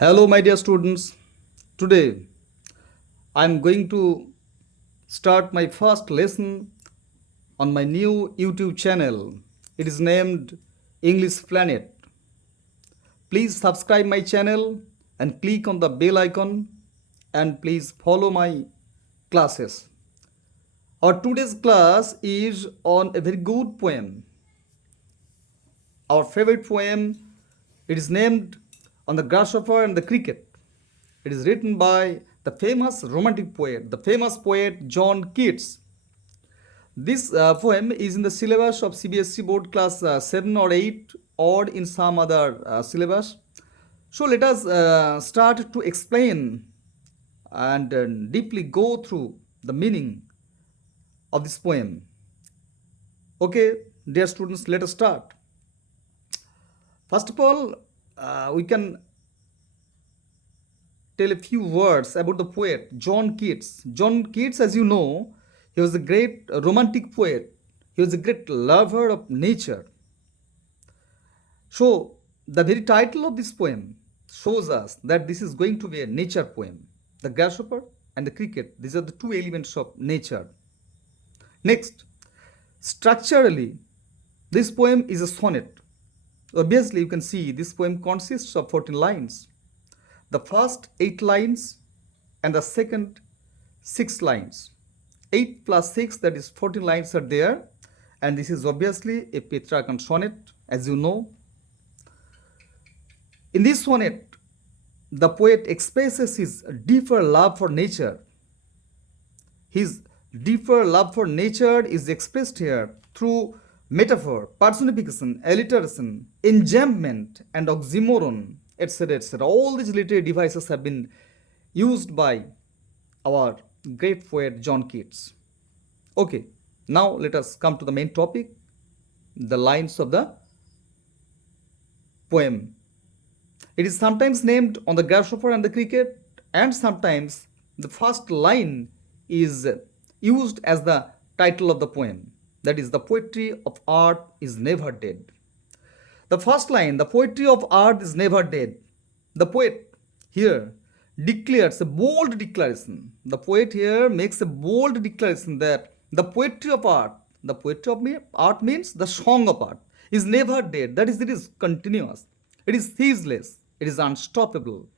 Hello, my dear students. Today I am going to start my first lesson on my new YouTube channel. It is named English Planet. Please subscribe my channel and click on the bell icon and please follow my classes. Our today's class is on a very good poem. Our favorite poem. It is named on the grasshopper and the cricket. It is written by the famous romantic poet, the famous poet John Keats. This poem is in the syllabus of CBSE board class 7 or 8 or in some other syllabus. So let us start to explain and deeply go through the meaning of this poem. Okay, dear students, let us start. First of all, we can tell a few words about the poet John Keats. John Keats, as you know, he was a great romantic poet. He was a great lover of nature. So, the very title of this poem shows us that this is going to be a nature poem. The grasshopper and the cricket, these are the two elements of nature. Next, structurally, this poem is a sonnet. Obviously, you can see this poem consists of 14 lines. The first 8 lines and the second 6 lines. 8 plus 6, that is 14 lines are there, and this is obviously a Petrarchan sonnet, as you know. In this sonnet, the poet expresses his deeper love for nature. His deeper love for nature is expressed here through metaphor, personification, alliteration, enjambment, and oxymoron, etc. etc. All these literary devices have been used by our great poet John Keats. Okay, now let us come to the main topic, the lines of the poem. It is sometimes named on the grasshopper and the cricket, and sometimes the first line is used as the title of the poem. That is, the poetry of art is never dead. The first line, the poetry of art is never dead. The poet here declares a bold declaration. The poet here makes a bold declaration that the poetry of art, the poetry of art means the song of art, is never dead. That is, it is continuous. It is ceaseless. It is unstoppable.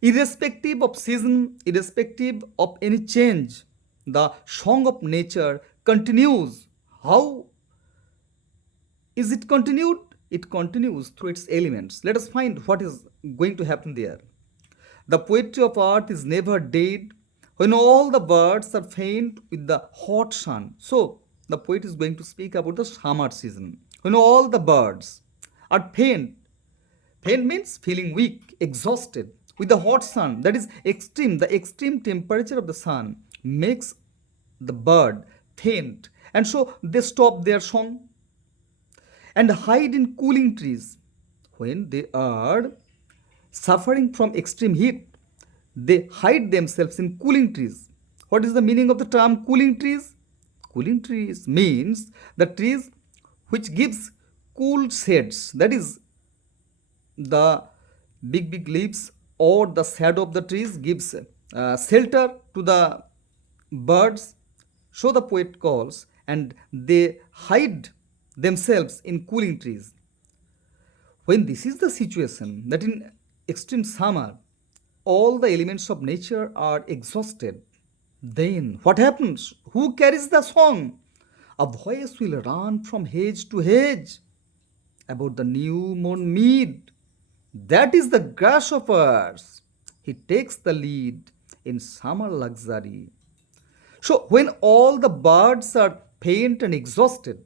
Irrespective of season, irrespective of any change, the song of nature continues. How is it continued? It continues through its elements. Let us find what is going to happen there. The poetry of art is never dead when all the birds are faint with the hot sun. So, the poet is going to speak about the summer season. When all the birds are faint, faint means feeling weak, exhausted, with the hot sun, that is extreme, the extreme temperature of the sun makes the bird faint, and so they stop their song and hide in cooling trees. When they are suffering from extreme heat, they hide themselves in cooling trees. What is the meaning of the term cooling trees? Cooling trees means the trees which gives cool shades, that is, the big leaves or the shadow of the trees gives shelter to the birds. So the poet calls, and they hide themselves in cooling trees. When this is the situation, that in extreme summer all the elements of nature are exhausted, then what happens? Who carries the song? A voice will run from hedge to hedge about the new mown mead. That is the grasshoppers. He takes the lead in summer luxury. So when all the birds are faint and exhausted,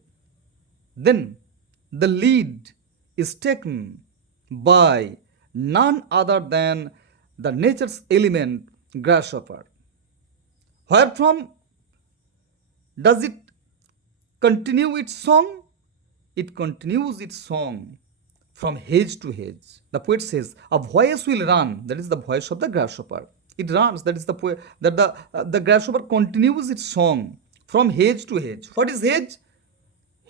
then the lead is taken by none other than the nature's element grasshopper. Where from does it continue its song? It continues its song from hedge to hedge. The poet says, a voice will run, that is the voice of the grasshopper. It runs, that is the poet, that the grasshopper continues its song from hedge to hedge. What is hedge?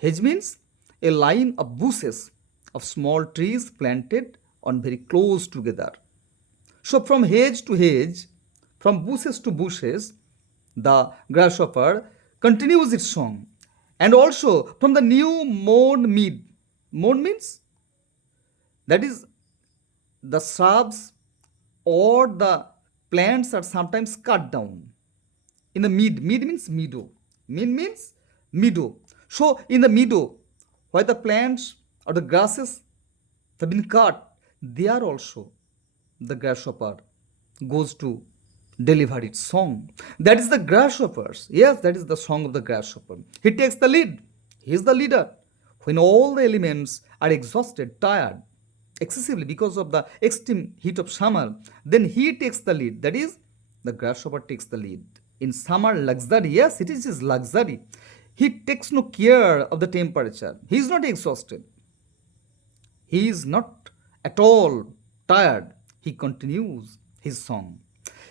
Hedge means a line of bushes of small trees planted on very close together. So from hedge to hedge, from bushes to bushes, the grasshopper continues its song. And also from the new mown mead. Mown means that is the shrubs or the plants are sometimes cut down in the mead means meadow, means meadow. So in the meadow where the plants or the grasses have been cut, there also the grasshopper goes to deliver its song. That is the grasshoppers. Yes, that is the song of the grasshopper. He takes the lead. He is the leader. When all the elements are exhausted, tired, excessively because of the extreme heat of summer, then he takes the lead. That is, the grasshopper takes the lead. In summer luxury, yes, it is his luxury. He takes no care of the temperature. He is not exhausted. He is not at all tired. He continues his song.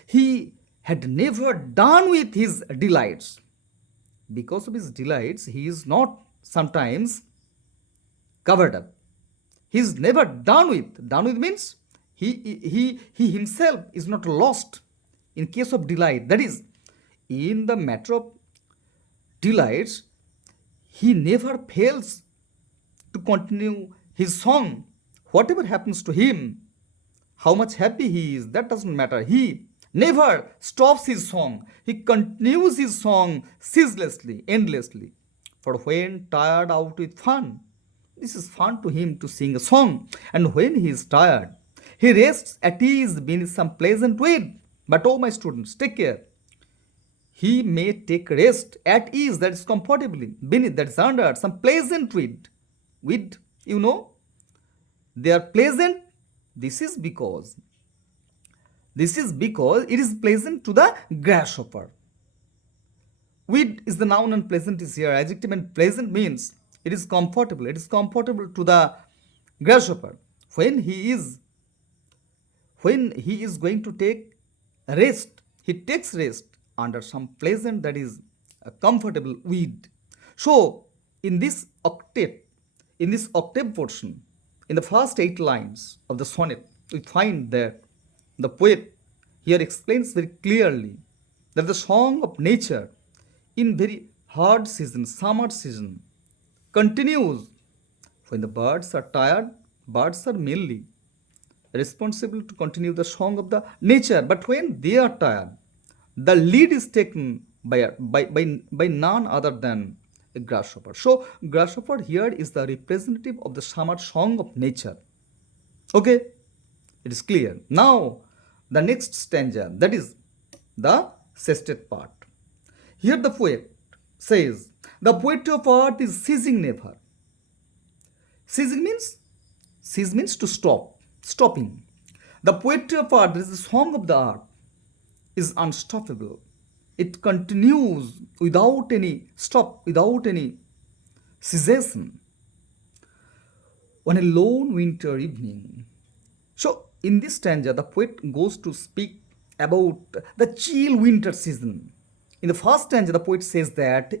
He had never done with his delights. Because of his delights, he is not sometimes covered up. He is never done with. Done with means he himself is not lost in case of delight. That is, in the matter of delights, he never fails to continue his song. Whatever happens to him, how much happy he is, that doesn't matter. He never stops his song. He continues his song ceaselessly, endlessly. For when tired out with fun, this is fun to him to sing a song. And when he is tired, he rests at ease beneath some pleasant weed. But oh, my students, take care. He may take rest at ease, that is comfortably, beneath, that is under, some pleasant weed. Weed, you know, they are pleasant. This is because it is pleasant to the grasshopper. Weed is the noun and pleasant is here. Adjective and pleasant means it is comfortable. It is comfortable to the grasshopper. When he is going to take rest, he takes rest under some pleasant, that is a comfortable weed. So in this octave portion, in the first 8 lines of the sonnet, we find that the poet here explains very clearly that the song of nature in very hard season, summer season, continues. When the birds are tired, birds are mainly responsible to continue the song of the nature. But when they are tired, the lead is taken by none other than a grasshopper. So grasshopper here is the representative of the summer song of nature. Okay, it is clear. Now the next stanza, that is the sestet part. Here the poet says, the poetry of art is ceasing never. Ceasing means to stop, stopping. The poetry of art, that is the song of the art, is unstoppable. It continues without any stop, without any cessation. On a lone winter evening. So in this stanza, the poet goes to speak about the chill winter season. In the first stanza, the poet says that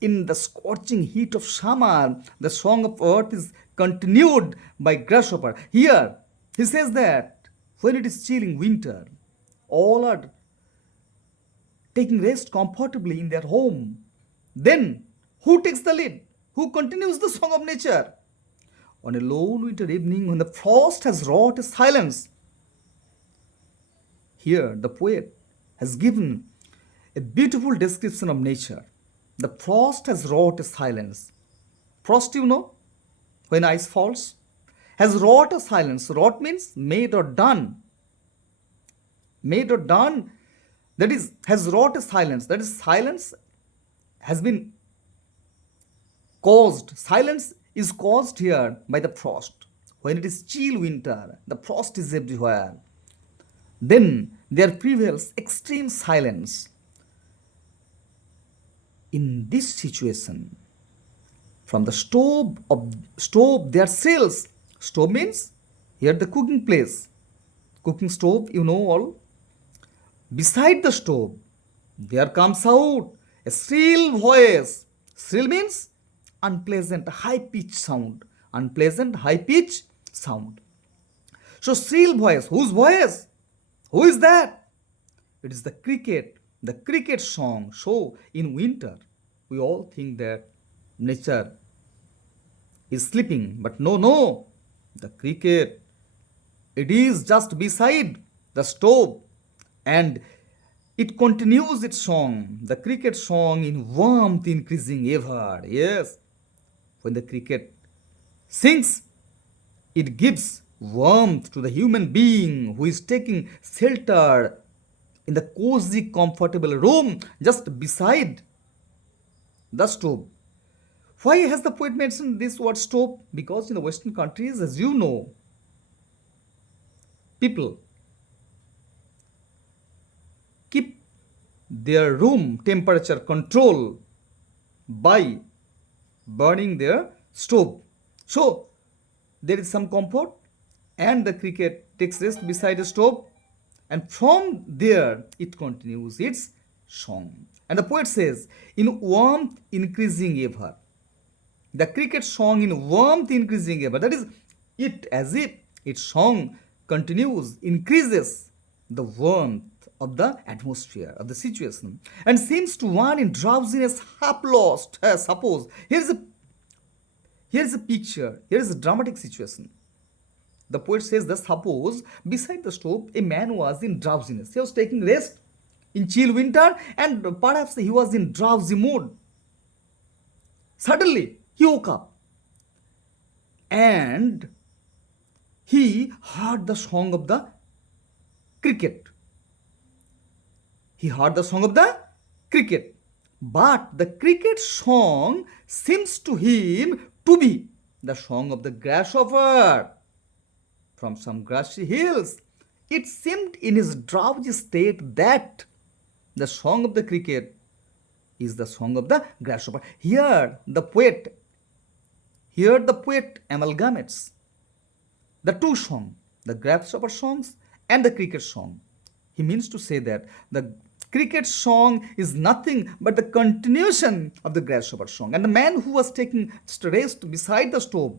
in the scorching heat of summer, the song of earth is continued by grasshopper. Here, he says that when it is chilling winter, all are taking rest comfortably in their home. Then, who takes the lead? Who continues the song of nature? On a lone winter evening when the frost has wrought a silence. Here, the poet has given a beautiful description of nature. The frost has wrought a silence. Frost, you know, when ice falls, has wrought a silence. Wrought means made or done. Made or done, that is, has wrought a silence. That is, silence has been caused. Silence is caused here by the frost. When it is chill winter, the frost is everywhere. Then there prevails extreme silence. In this situation, from the stove there sails. Stove means here the cooking place. Cooking stove, you know all. Beside the stove, there comes out a shrill voice. Shrill means unpleasant, high-pitched sound. Unpleasant, high-pitched sound. So shrill voice, whose voice? Who is that? It is the cricket song. So in winter, we all think that nature is sleeping, but no, no. The cricket, it is just beside the stove, and it continues its song, the cricket song in warmth increasing ever. Yes, when the cricket sings, it gives warmth to the human being who is taking shelter in the cozy, comfortable room just beside the stove. Why has the poet mentioned this word stove? Because in the Western countries, as you know, people keep their room temperature control by burning their stove. So there is some comfort, and the cricket takes rest beside the stove, and from there it continues its song. And the poet says, in warmth increasing ever. The cricket song in warmth increasing ever. That is, it as if its song continues, increases the warmth of the atmosphere, of the situation, and seems to one in drowsiness half lost. Suppose, here's a picture, here's a dramatic situation. The poet says that suppose beside the stove a man was in drowsiness. He was taking rest in chill winter, and perhaps he was in drowsy mood. Suddenly he woke up and he heard the song of the cricket. He heard the song of the cricket. But the cricket song seems to him to be the song of the grasshopper from some grassy hills. It seemed in his drowsy state that the song of the cricket is the song of the grasshopper. Here the poet amalgamates the two songs, the grasshopper songs and the cricket song. He means to say that the cricket song is nothing but the continuation of the grasshopper song. And the man who was taking rest beside the stove,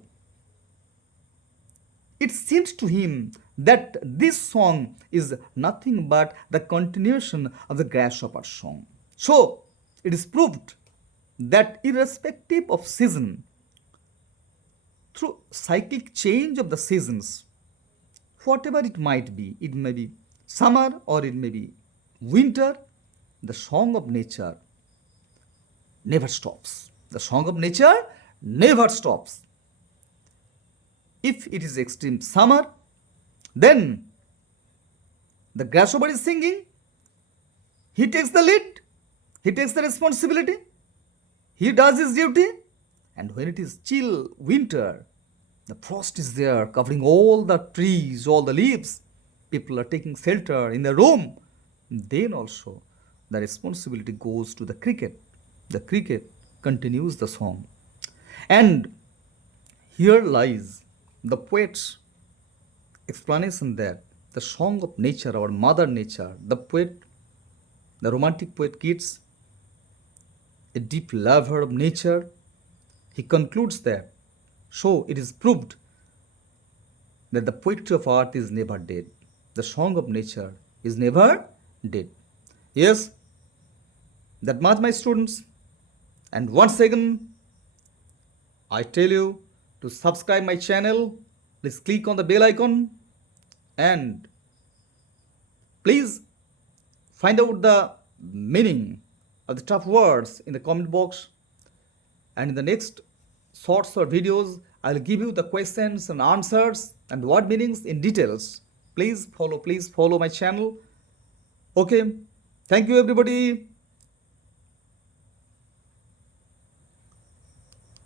it seems to him that this song is nothing but the continuation of the grasshopper song. So it is proved that irrespective of season, through cyclic change of the seasons, whatever it may be summer or it may be winter, the song of nature never stops. The song of nature never stops. If it is extreme summer, then the grasshopper is singing. He takes the lead, he takes the responsibility, he does his duty. And when it is chill winter, the frost is there covering all the trees, all the leaves. People are taking shelter in their room. Then also the responsibility goes to the cricket. The cricket continues the song. And here lies the poet's explanation that the song of nature, our mother nature, the romantic poet Keats, a deep lover of nature, he concludes that, so it is proved that the poetry of earth is never dead. The song of nature is never dead. Yes, that much, my students. And once again, I tell you to subscribe my channel. Please click on the bell icon and please find out the meaning of the tough words in the comment box. And in the next shorts or videos, I'll give you the questions and answers and word meanings in details. Please follow my channel. Okay, thank you everybody.